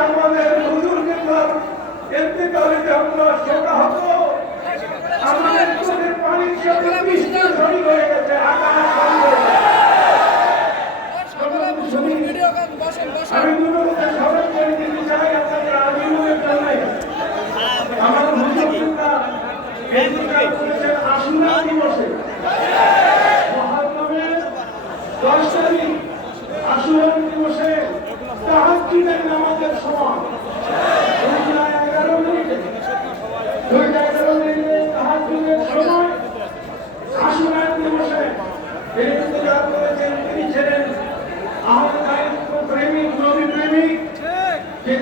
আমাদের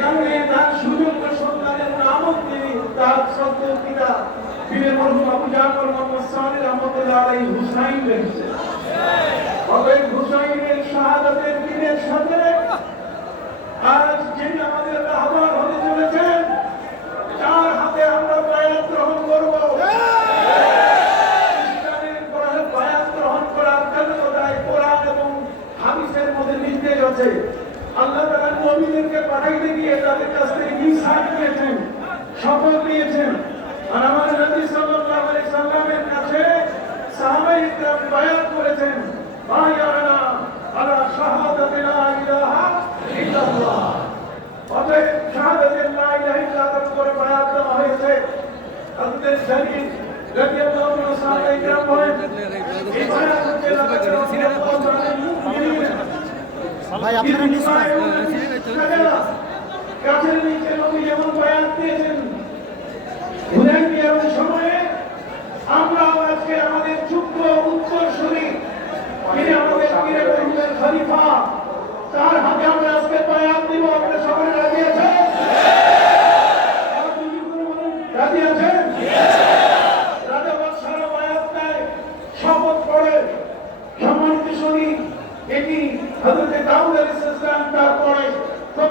কারণে তার সুযোগ্য সন্তানের নামও তিনি তার সত্য পিতা মরহুম আবু জাফর মোহাম্মদ সানি রহমতুল্লাহ আলাই হুসাইন রেখেছেন অতএব হুসাইনের শাহাদাতের দিনের সাথে আজ যিনি আমাদের রাহবার হতে চলেছেন যার হাতে আমরা বায়াত গ্রহণ করব। বায়াত গ্রহণ করার কার্যকতায় কোরআন এবং হাদিসের মধ্যে নির্দেশ আছে। আল্লাহ নবীদেরকে পাঠাইতে গিয়ে তাদের কাছ থেকে মিসাক নিয়েছেন শপথ নিয়েছেন। আর আমার নবী সাল্লাল্লাহু আলাইহি সাল্লামের কাছে সাহাবায়ে বায়াত করেছেন বায়ানা আলা শাহাদাতি লা ইলাহা ইল্লাল্লাহ। অতএব শাহাদাতি লা ইলাহা ইল্লাল্লাহর উপরে বায়াত দেওয়া হয়েছে। হযরত শরীফ রাদিয়াল্লাহু আনহু সাহাবায়ে ইকরাম বলেন এই বায়াত হচ্ছে ভাই আপনারা নিশ্চয় গাছের নিচে নবী যেমন বয়ান দিয়েছেন হুদাইবিয়ার সময়ে আমরা আজকে আমাদের যোগ্য উত্তরসূরি তিনি আমাদের খলিফা তার হাতে আমরা আজকে বয়ান দিব আপনারা সকলে রাজি আছেন আমার দুজন করে বলুন, রাজি আছেন রাজা বাদশাহরা বয়াত নেয়, শপথ করে সম্মানিত শরীর এটি হযরত দাউদ আলাইহিস সালাম তারপরে সব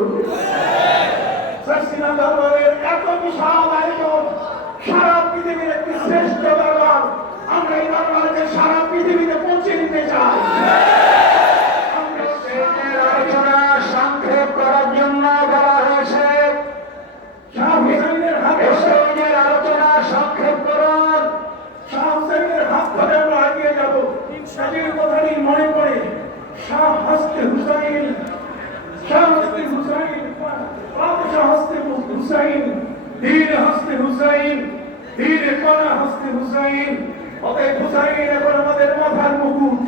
সাজির কথাটি মনে পড়ে, শাহ হস্তে হুসাইন, শাহ হস্তে হুসাইন, বাদশাহ হস্তে হুসাইন ধীর হস্তে হুসাইন ধীর কণা হস্তে হুসাইন, অতএব হুসাইন এখন আমাদের মাথার মুকুট।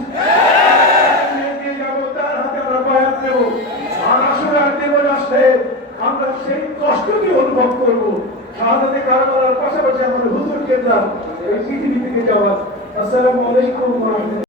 তার হাতে আমরা বয়াত দেব। আর আসলে দিবস আসলে আমরা সেই কষ্টকে অনুভব করব। শাহাদাতে কারবালার পাশাপাশি আমাদের হুজুর কেন্দ্র এই পৃথিবী থেকে যাওয়ার। আসসালামু আলাইকুম